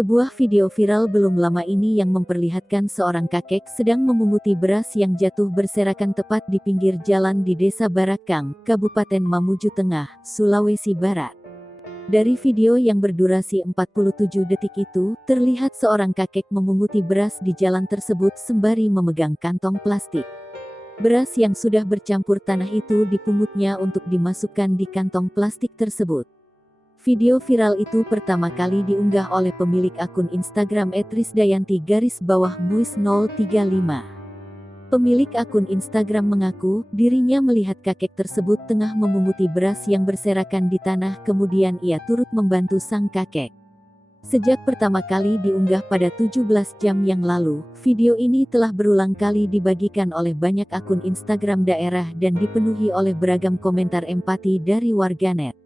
Sebuah video viral belum lama ini yang memperlihatkan seorang kakek sedang memunguti beras yang jatuh berserakan tepat di pinggir jalan di Desa Barakang, Kabupaten Mamuju Tengah, Sulawesi Barat. Dari video yang berdurasi 47 detik itu, terlihat seorang kakek memunguti beras di jalan tersebut sembari memegang kantong plastik. Beras yang sudah bercampur tanah itu dipungutnya untuk dimasukkan di kantong plastik tersebut. Video viral itu pertama kali diunggah oleh pemilik akun Instagram @risdayanti_muis035. Pemilik akun Instagram mengaku, dirinya melihat kakek tersebut tengah memunguti beras yang berserakan di tanah, kemudian ia turut membantu sang kakek. Sejak pertama kali diunggah pada 17 jam yang lalu, video ini telah berulang kali dibagikan oleh banyak akun Instagram daerah dan dipenuhi oleh beragam komentar empati dari warganet.